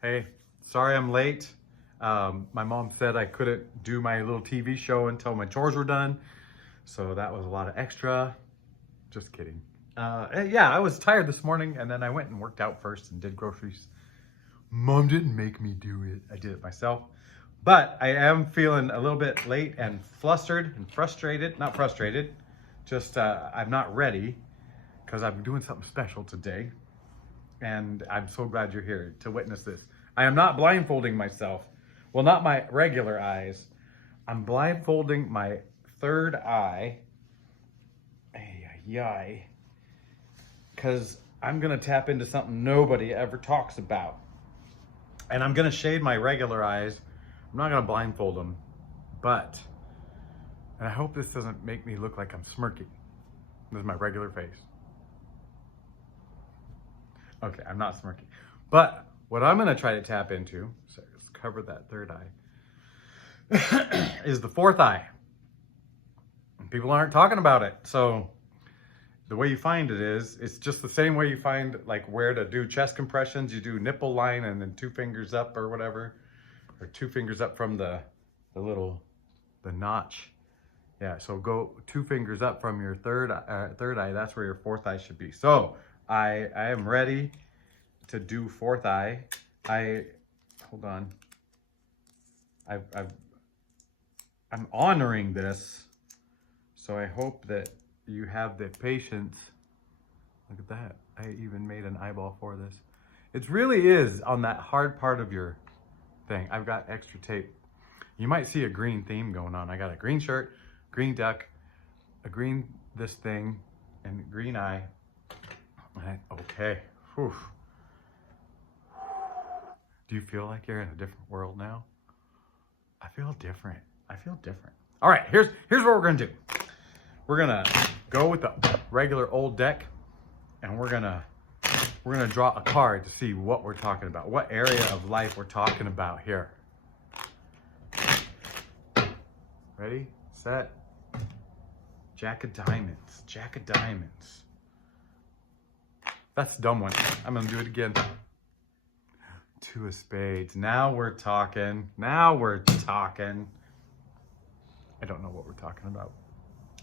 Hey, sorry I'm late. My mom said I couldn't do my little TV show until my chores were done. So that was a lot of extra. Just kidding. Yeah, I was tired this morning and then I went and worked out first and did groceries. Mom didn't make me do it. I did it myself. But I am feeling a little bit late and flustered and frustrated. Not frustrated, just I'm not ready because I'm doing something special today. And I'm so glad you're here to witness this. I am not blindfolding myself. Well, not my regular eyes. I'm blindfolding my third eye. Because I'm going to tap into something nobody ever talks about. And I'm going to shade my regular eyes. I'm not going to blindfold them. But, and I hope this doesn't make me look like I'm smirking. This is my regular face. Okay, I'm not smirking. But what I'm going to try to tap into, so let's cover that third eye, is the fourth eye. People aren't talking about it. So the way you find it is, it's just the same way you find like where to do chest compressions. You do nipple line and then 2 fingers up or whatever, or 2 fingers up from the notch. Yeah, so go 2 fingers up from your third eye. That's where your fourth eye should be. So I am ready to do fourth eye. Hold on. I'm honoring this, so I hope that you have the patience. Look at that. I even made an eyeball for this. It really is on that hard part of your thing. I've got extra tape. You might see a green theme going on. I got a green shirt, green duck, a green this thing, and green eye. Okay. Whew. Do you feel like you're in a different world now? I feel different. All right, here's what we're gonna do. We're gonna go with the regular old deck, and we're gonna draw a card to see what we're talking about, what area of life we're talking about here. Ready, set. Jack of diamonds. That's a dumb one. I'm gonna do it again. 2 of spades. Now we're talking. I don't know what we're talking about.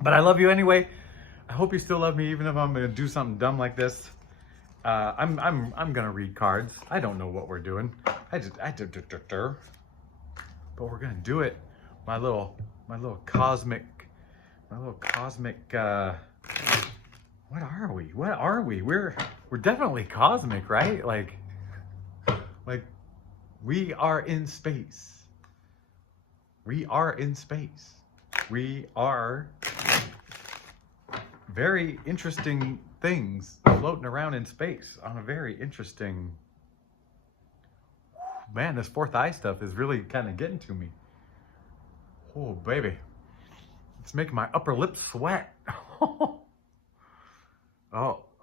But I love you anyway. I hope you still love me even if I'm gonna do something dumb like this. I'm gonna read cards. I don't know what we're doing. But we're gonna do it. My little cosmic what are we? We're definitely cosmic, right? Like we are in space. We are very interesting things floating around in space on a very interesting... Man, this fourth eye stuff is really kind of getting to me. Oh, baby. It's making my upper lip sweat.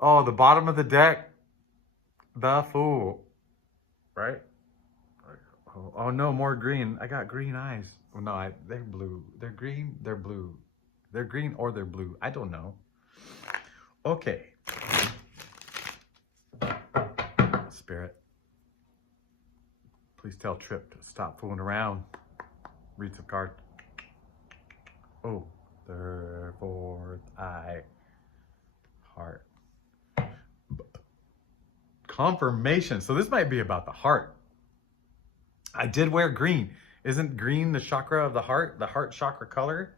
Oh, the bottom of the deck. The Fool. Right? Oh no, more green. I got green eyes. Oh, no, they're blue. They're green, they're blue. They're green or they're blue. I don't know. Okay. Spirit, please tell Trip to stop fooling around. Read some card. Oh, third, fourth eye. Heart. Confirmation. So this might be about the heart. I did wear green. Isn't green the chakra of the heart chakra color?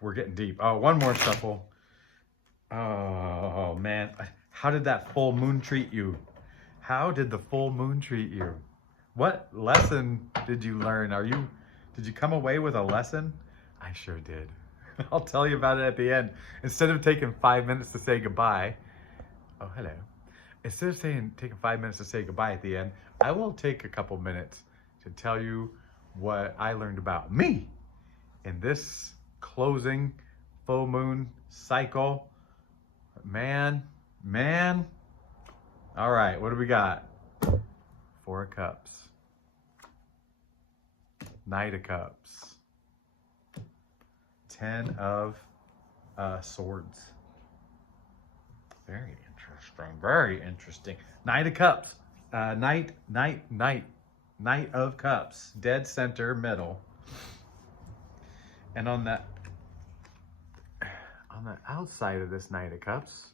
We're getting deep. Oh, one more shuffle. Oh, man. How did that full moon treat you? How did the full moon treat you? What lesson did you learn? Did you come away with a lesson? I sure did. I'll tell you about it at the end. Instead of taking 5 minutes to say goodbye. Oh, hello. Instead of taking 5 minutes to say goodbye at the end, I will take a couple minutes to tell you what I learned about me in this closing full moon cycle. Man. All right, what do we got? 4 of Cups. Knight of Cups. 10 of Swords. Very interesting. interesting. Very interesting. Knight of Cups. Knight of Cups. Dead center, middle. And on the outside of this Knight of Cups,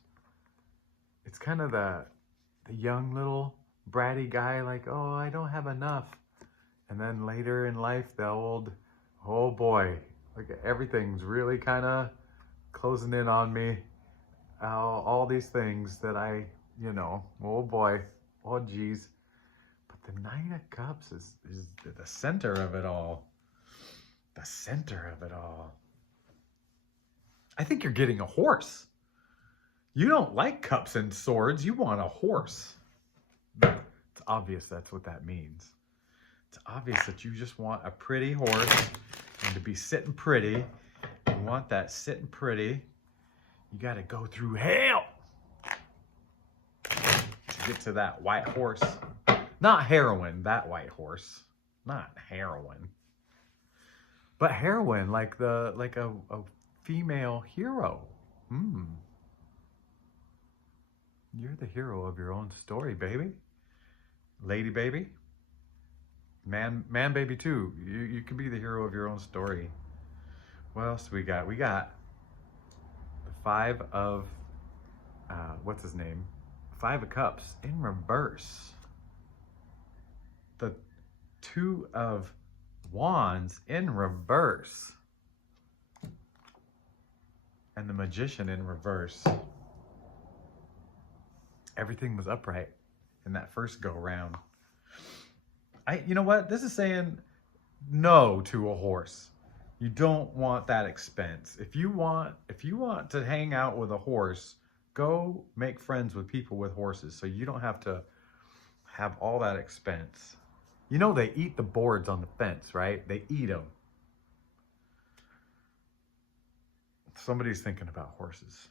it's kind of the young little bratty guy, like, oh, I don't have enough. And then later in life, the old, oh boy, like everything's really kind of closing in on me. All these things that oh boy, oh geez. But the Knight of Cups is the center of it all. The center of it all. I think you're getting a horse. You don't like cups and swords. You want a horse. It's obvious that's what that means. It's obvious that you just want a pretty horse and to be sitting pretty. You want that sitting pretty. You got to go through hell to get to that white horse. Not heroin, that white horse. Not heroin. But heroin, like a female hero. You're the hero of your own story, baby. Lady baby. Man baby too. You can be the hero of your own story. What else we got? We got the Five of, what's his name? Five of Cups in reverse. The Two of Wands in reverse. And the Magician in reverse. Everything was upright in that first go round. You know what? This is saying no to a horse. You don't want that expense. If you want to hang out with a horse, go make friends with people with horses so you don't have to have all that expense. You know they eat the boards on the fence, right? They eat them. Somebody's thinking about horses.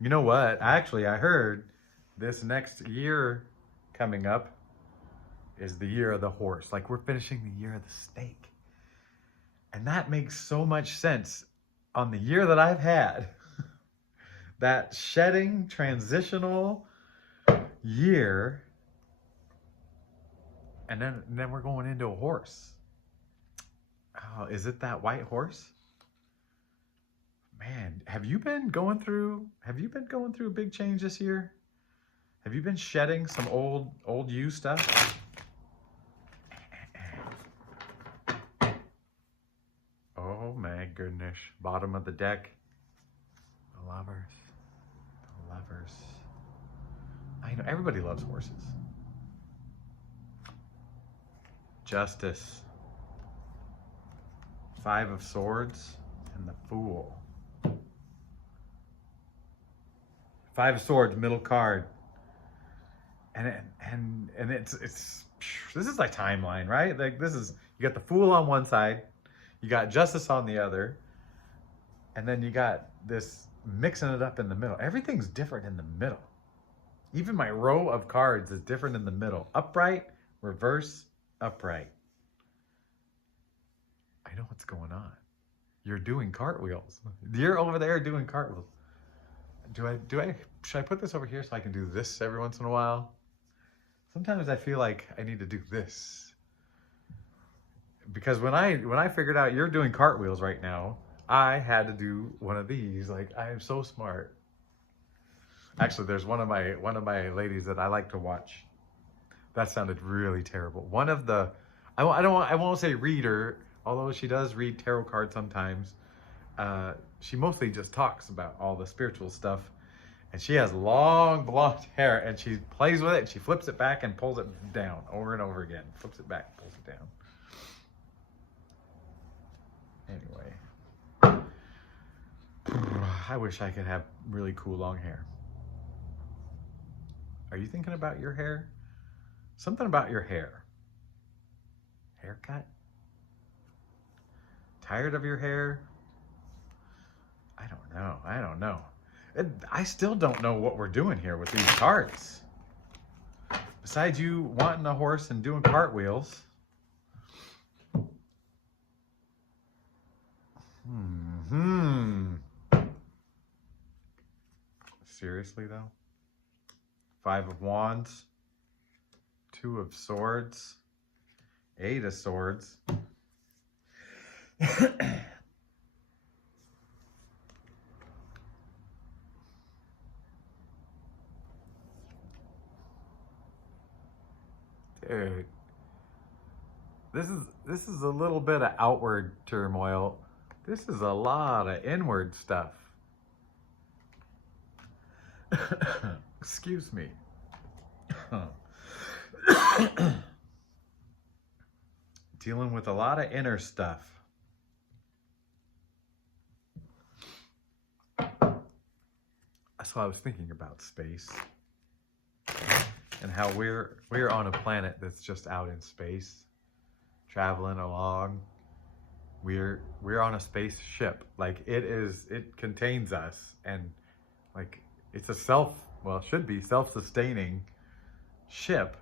You know what? Actually, I heard this next year coming up is the year of the horse. Like we're finishing the year of the snake. And that makes so much sense on the year that I've had. That shedding, transitional year. And then we're going into a horse. Oh, is it that white horse? Man, have you been going through a big change this year? Have you been shedding some old you stuff? Oh my goodness. Bottom of the deck. The lovers. The lovers. I know everybody loves horses. Justice. Five of Swords and the Fool. Five of Swords, middle card. And it's this is like timeline, right? Like this is, you got the Fool on one side, you got Justice on the other, and then you got this mixing it up in the middle. Everything's different in the middle. Even my row of cards is different in the middle. Upright, reverse, upright. I know what's going on. You're doing cartwheels. You're over there doing cartwheels. Should I put this over here so I can do this every once in a while? Sometimes I feel like I need to do this. Because when I figured out you're doing cartwheels right now, I had to do one of these. Like, I am so smart. Actually, there's one of my ladies that I like to watch. That sounded really terrible. One of the, I won't say reader, although she does read tarot cards sometimes. She mostly just talks about all the spiritual stuff. And she has long blonde hair and she plays with it and she flips it back and pulls it down over and over again. Flips it back, pulls it down. Anyway. I wish I could have really cool long hair. Are you thinking about your hair? Something about your hair. Haircut? Tired of your hair? I don't know. I still don't know what we're doing here with these cards. Besides you wanting a horse and doing cartwheels. Seriously though? Five of Wands, Two of Swords, Eight of Swords. Dude, this is a little bit of outward turmoil. This is a lot of inward stuff. Excuse me. Dealing with a lot of inner stuff. That's what I was thinking about space. And how we're on a planet that's just out in space, traveling along. We're on a spaceship. Like it contains us, and like it's a it should be self-sustaining ship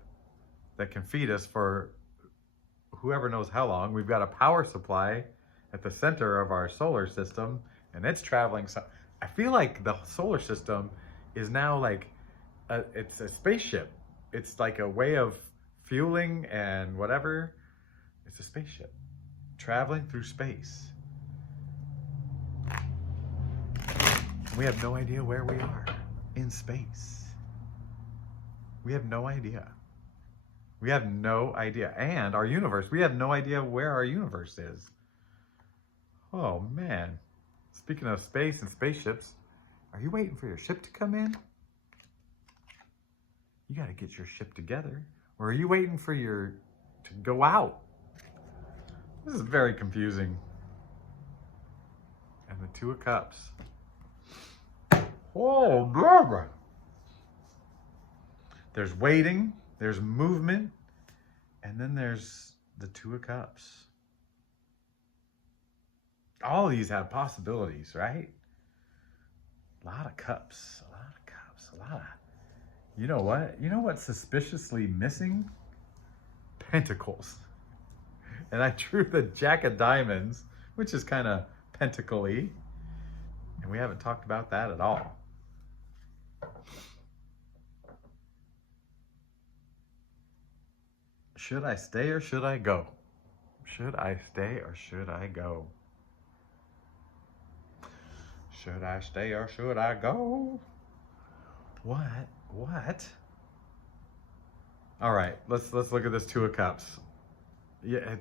that can feed us for whoever knows how long. We've got a power supply at the center of our solar system, and it's traveling. So I feel like the solar system is now like it's a spaceship. It's like a way of fueling and whatever. It's a spaceship traveling through space. We have no idea where we are in space. We have no idea. We have no idea. And our universe, we have no idea where our universe is. Oh man. Speaking of space and spaceships, are you waiting for your ship to come in? You got to get your ship together. Or are you waiting for to go out? This is very confusing. And the Two of Cups. Oh, brother. There's waiting, there's movement, and then there's the Two of Cups. All of these have possibilities, right? A lot of cups, a lot of cups, a lot of... You know what? You know what's suspiciously missing? Pentacles. And I drew the Jack of Diamonds, which is kind of pentacle-y. And we haven't talked about that at all. Should I stay or should I go? Should I stay or should I go? Should I stay or should I go? What? All right, let's look at this Two of Cups. Yeah,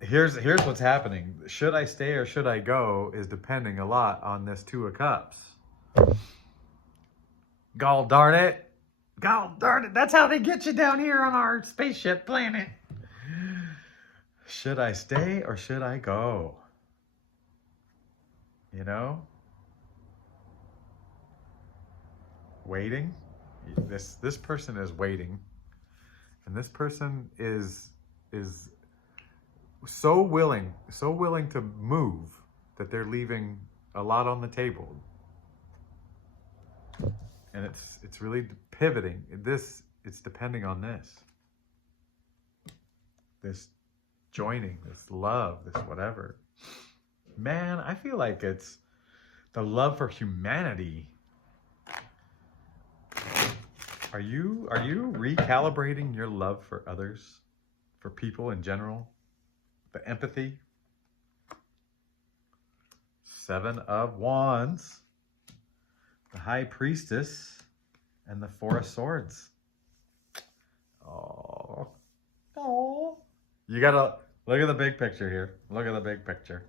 here's what's happening. Should I stay or should I go is depending a lot on this Two of Cups. Gall darn it. Gall darn it. That's how they get you down here on our spaceship planet. Should I stay or should I go? You know? Waiting. This person is waiting. And this person is so willing to move that they're leaving a lot on the table. And it's really pivoting. It's depending on this joining, this love, this whatever. Man, I feel like it's the love for humanity. Are you recalibrating your love for others, for people in general? The empathy? Seven of Wands, the High Priestess, and the Four of Swords. Oh. You gotta look at the big picture here. Look at the big picture.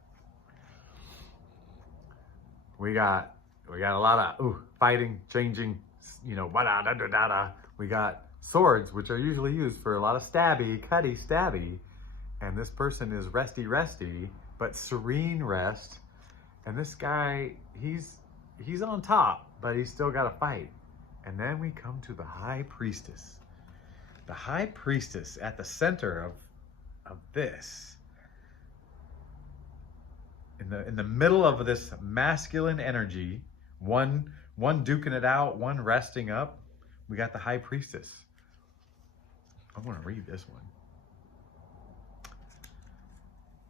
We got a lot of fighting, changing, you know, we got swords, which are usually used for a lot of stabby. And this person is resty, but serene rest. And this guy, he's on top, but he's still got to fight. And then we come to the High Priestess. The High Priestess at the center of this. In the middle of this masculine energy, one duking it out, one resting up, we got the High Priestess. I want to read this one.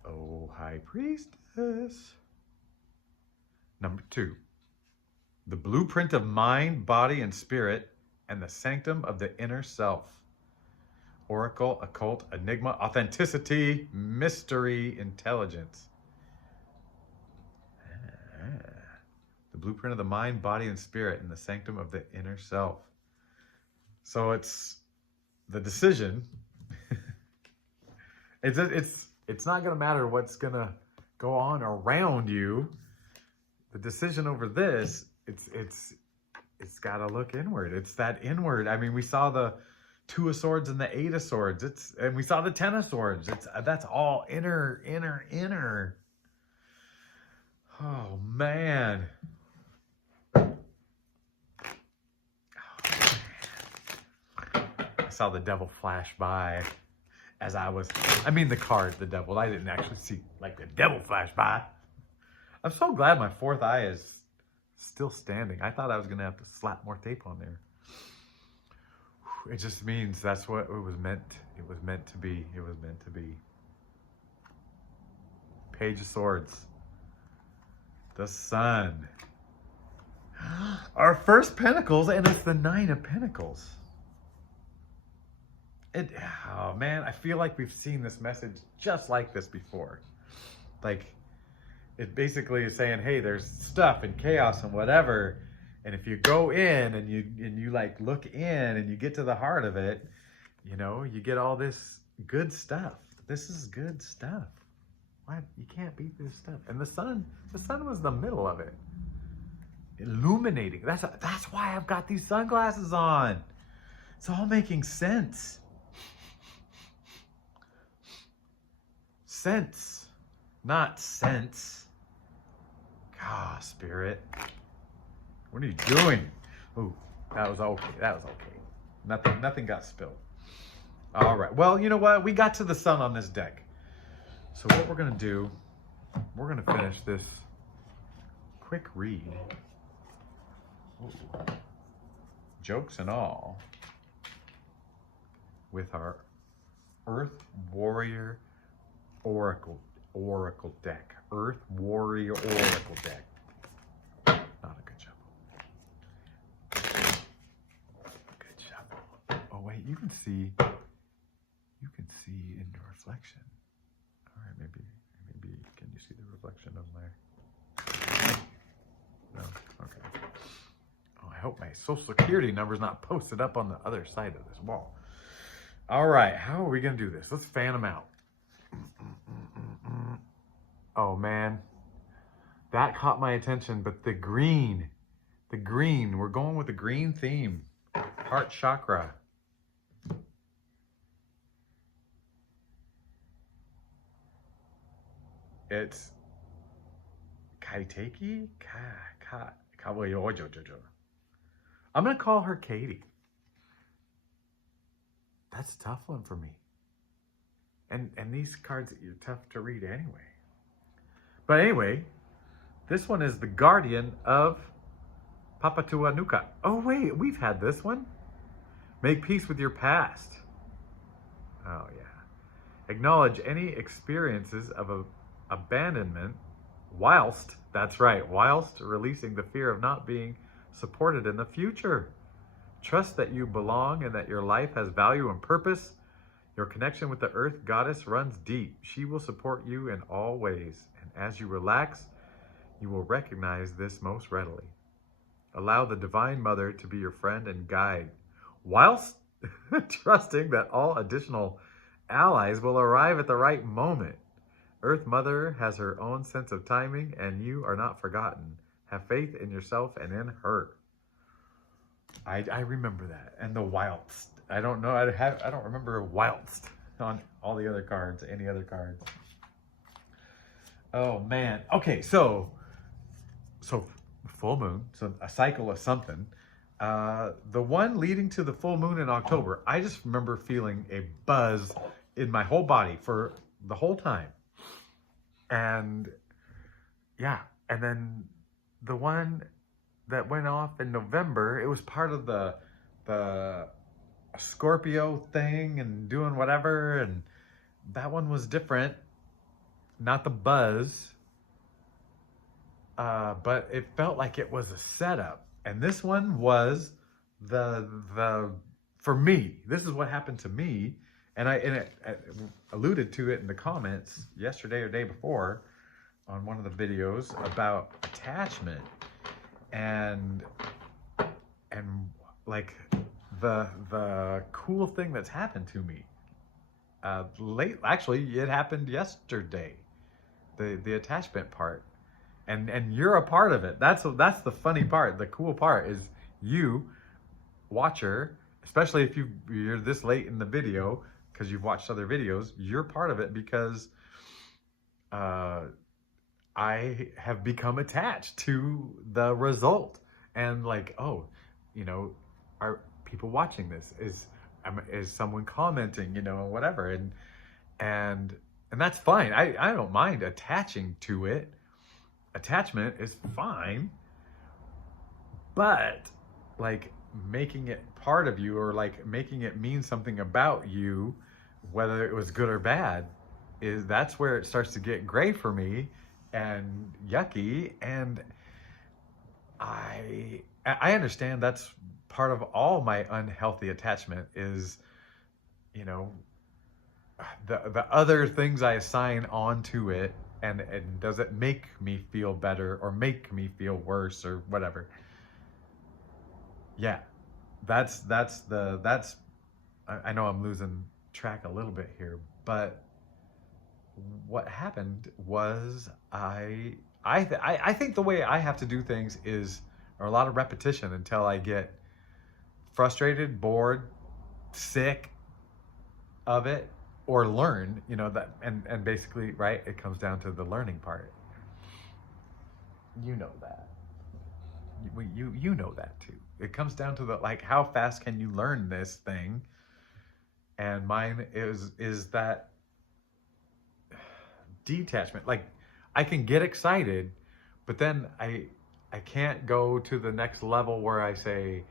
Oh, High Priestess. Number 2. The blueprint of mind, body, and spirit, and the sanctum of the inner self. Oracle, occult, enigma, authenticity, mystery, intelligence. The blueprint of the mind, body, and spirit, and the sanctum of the inner self. So it's the decision. It's not going to matter what's going to go on around you. The decision over this, it's got to look inward. It's that inward. I mean, we saw the 2 of swords and the 8 of swords. And we saw the 10 of swords. That's all inner. Oh man. I saw the devil flash by as the card, the devil. I didn't actually see like the devil flash by. I'm so glad my 4th eye is still standing. I thought I was going to have to slap more tape on there. It just means that's what it was meant. It was meant to be. It was meant to be. Page of Swords. The Sun. Our first Pentacles, and it's the 9 of Pentacles. Oh man, I feel like we've seen this message just like this before. Like, it basically is saying, hey, there's stuff and chaos and whatever, and if you go in and you like look in and you get to the heart of it, you know, you get all this good stuff. This is good stuff. What? You can't beat this stuff. And the sun was the middle of it, illuminating. That's why I've got these sunglasses on. It's all making sense. Sense, not sense. Ah, Spirit. What are you doing? Oh, that was okay. That was okay. Nothing got spilled. All right. Well, you know what? We got to the sun on this deck. So what we're going to do, we're going to finish this quick read. Ooh. Jokes and all, with our Earth Warrior Oracle deck. Earth Warrior Oracle deck. Not a good shuffle. Good shuffle. Oh wait, you can see in your reflection. All right, maybe can you see the reflection of there? No. Okay. Oh, I hope my Social Security number is not posted up on the other side of this wall. All right, how are we gonna do this? Let's fan them out. Oh man, that caught my attention, but the green, we're going with the green theme. Heart chakra. It's Kaiteki? I'm gonna call her Katie. That's a tough one for me. And these cards are tough to read anyway. But anyway, this one is the Guardian of Papatuanuka. Oh wait, we've had this one. Make peace with your past. Oh yeah. Acknowledge any experiences of abandonment whilst releasing the fear of not being supported in the future. Trust that you belong and that your life has value and purpose. Your connection with the Earth Goddess runs deep. She will support you in all ways. And as you relax, you will recognize this most readily. Allow the Divine Mother to be your friend and guide, whilst trusting that all additional allies will arrive at the right moment. Earth Mother has her own sense of timing, and you are not forgotten. Have faith in yourself and in her. I remember that. And the whilst. I don't know. I don't remember whilst on all the other cards, any other cards. Oh man. Okay, so full moon, so a cycle of something. The one leading to the full moon in October, I just remember feeling a buzz in my whole body for the whole time. And yeah, and then the one that went off in November, it was part of the Scorpio thing and doing whatever, and that one was different. Not the buzz. but it felt like it was a setup. And this one was for me, this is what happened to me. And I alluded to it in the comments yesterday or day before on one of the videos about attachment and like the cool thing that's happened to me actually it happened yesterday, the attachment part, and you're a part of it. That's the funny part. The cool part is you, watcher, especially if you're this late in the video because you've watched other videos, you're part of it because I have become attached to the result. And like, oh, are people watching this? Is someone commenting, and whatever. And that's fine. I don't mind attaching to it. Attachment is fine. But like making it part of you, or like making it mean something about you, whether it was good or bad, that's where it starts to get gray for me and yucky. And I understand that's part of all my unhealthy attachment is, the other things I assign onto it, and does it make me feel better or make me feel worse or whatever. Yeah, that's I know I'm losing track a little bit here, but what happened was I think the way I have to do things is a lot of repetition until I get frustrated, bored, sick of it, or learn, that, and basically, right, it comes down to the learning part. You know that. You know that too. It comes down to like, how fast can you learn this thing? And mine is that detachment. Like, I can get excited, but then I can't go to the next level where I say,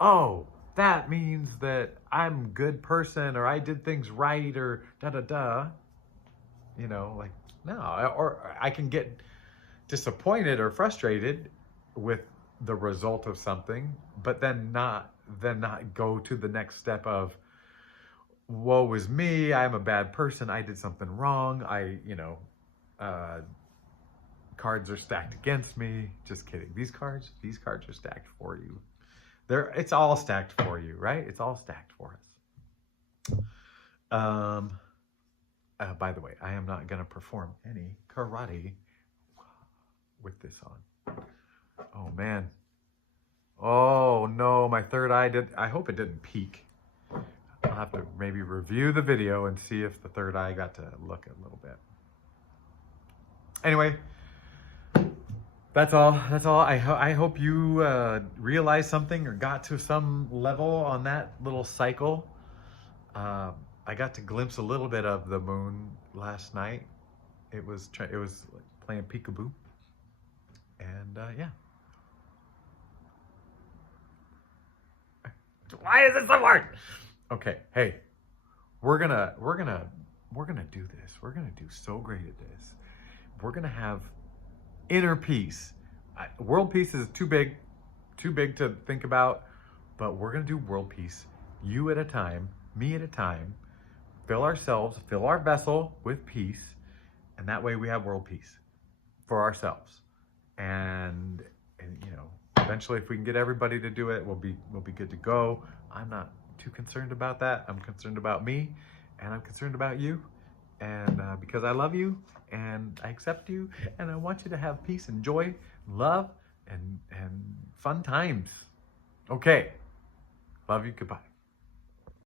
oh, that means that I'm a good person, or I did things right, or da-da-da. Like, no. Or I can get disappointed or frustrated with the result of something, but then not go to the next step of, woe is me, I'm a bad person, I did something wrong, cards are stacked against me. Just kidding. These cards are stacked for you. It's all stacked for you, right? It's all stacked for us. By the way, I am not going to perform any karate with this on. Oh, man. Oh, no, my third eye I hope it didn't peak. I'll have to maybe review the video and see if the third eye got to look a little bit. Anyway, that's all. I hope you realized something or got to some level on that little cycle. I got to glimpse a little bit of the moon last night. It was like playing peekaboo, and yeah. Why is it so hard? Okay, hey, we're gonna do this. We're gonna do so great at this. We're gonna have inner peace. World peace is too big to think about, but we're gonna do world peace, you at a time, me at a time. Fill our vessel with peace, and that way we have world peace for ourselves. And eventually, if we can get everybody to do it, we'll be good to go. I'm not too concerned about that. I'm concerned about me, and I'm concerned about you, and because I love you and I accept you, and I want you to have peace and joy, love, and fun times. Okay, love you. Goodbye.